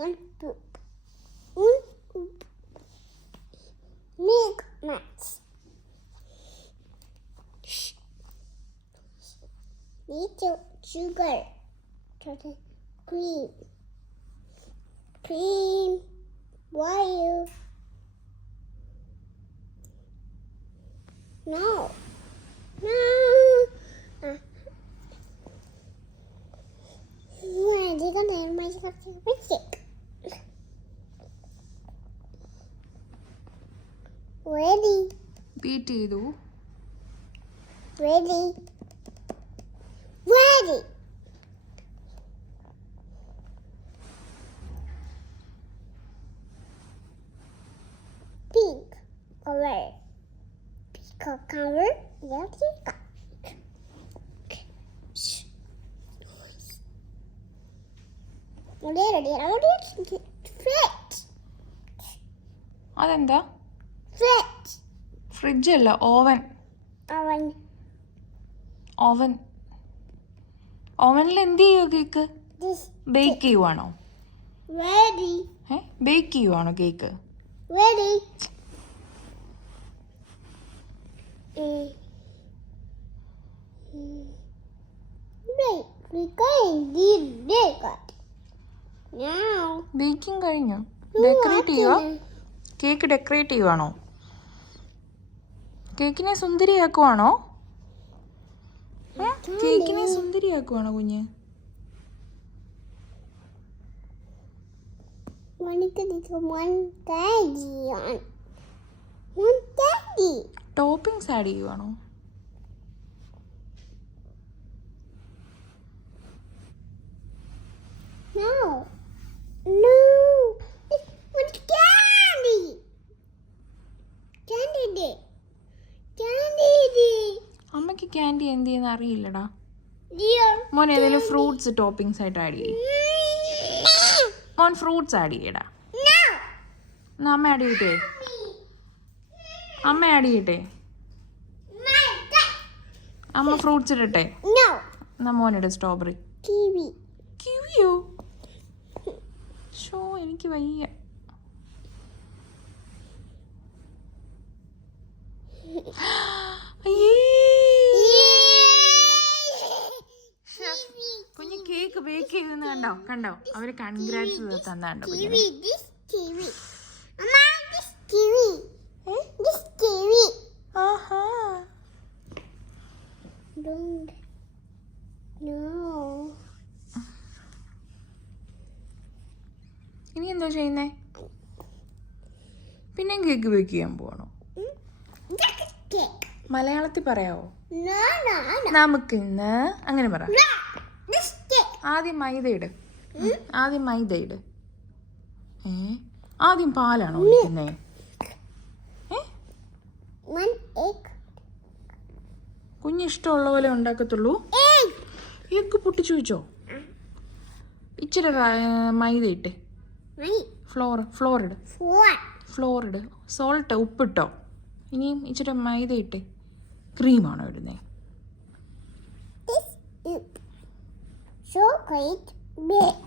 One poop. One poop. Milk nuts. Little sugar. Cream. Cream. Wire. No. No. Why did I name myself Rick? Ready. Beat ചെയ്തു. Ready. Ready. Pink color. Pink color. Let's see. Fridge. അതെന്താ? Fridge. Fridge അല്ല, oven. Oven. Oven. ഓവനിൽ എന്ത് ചെയ്യുമോ cake? This. Bake ചെയ്യുവാണോ? Ready. Bake ചെയ്യുവാണോ cake? Ready. Wait, we can do that. Now. Baking കഴിഞ്ഞോ? Decorate ചെയ്യുവാ? കേക്ക് ഡെക്കറേറ്റ് ചെയ്യുവാണോ? കേക്കിനെ സുന്ദരിയാക്കുവാണോ? കേക്കിനെ സുന്ദരിയാക്കുവാണോ കുഞ്ഞ്? One daddy on. One daddy. Toppings add ചെയ്യുവാണോ? No. No. What's candy? Candy day. Candy day. അമ്മയ്ക്ക് ക്യാൻഡി എന്ത് ചെയ്യുന്ന അറിയില്ലടാ. Dear. മോൻ ഏതെങ്കിലും ഫ്രൂട്ട്സ് ടോപ്പിംഗ്സ് ആയിട്ട് ആഡ് ചെയ്യും. മോൻ ഫ്രൂട്ട്സ് ആഡ് ചെയ്യടാ. No. എന്നാ അമ്മ ആഡ് ചെയ്യട്ടെ? അമ്മ ആഡ് ചെയ്യട്ടെ? അമ്മ ഫ്രൂട്ട്സ് ഇടട്ടെ? No. എന്നാ മോനിട് സ്ട്രോബെറി. Kiwi. കിവിയോ? ഷോ എനിക്ക് വയ്യ. കുഞ്ഞ് കേക്ക് ബേക്ക് ചെയ്തെന്ന് കണ്ടോ? കണ്ടോ അവര് കൺഗ്രാറ്റ്സ് തന്നാണ്ടോ? Kiwi. This kiwi. Mama, this kiwi. This kiwi. ആഹാ. Don't. No. ഇനി എന്താ ചെയ്യുന്നേ? പിന്നെയും കേക്ക് ബേക്ക് ചെയ്യാൻ പോവാണോ? Cake. മലയാളത്തിൽ പറയാവോ? No, no, no. നമുക്കിന്ന് അങ്ങനെ പറ. No. This cake. ആദ്യം മൈദ ഇട്. ആദ്യം മൈദ ഇട്. ആദ്യം പാലാണോ ഒഴിക്കുന്നേ? One egg. കുഞ്ഞ് ഇഷ്ടമുള്ള പോലെ ഉണ്ടാക്കത്തുള്ളൂ. Egg. എഗ്ഗ് പൊട്ടിച്ചു വെച്ചോ? ഇച്ചിരി മൈദ ഇട്ടേ. ഫ്ലോർ ഇട്. ഫ്ലോർ ഇട്. സോൾട്ട് ഉപ്പിട്ടോ. ഇനിയും ഇച്ചിരി മൈദ ഇട്ടേ. ക്രീമാണോ ഇടുന്നേ? Chocolate milk.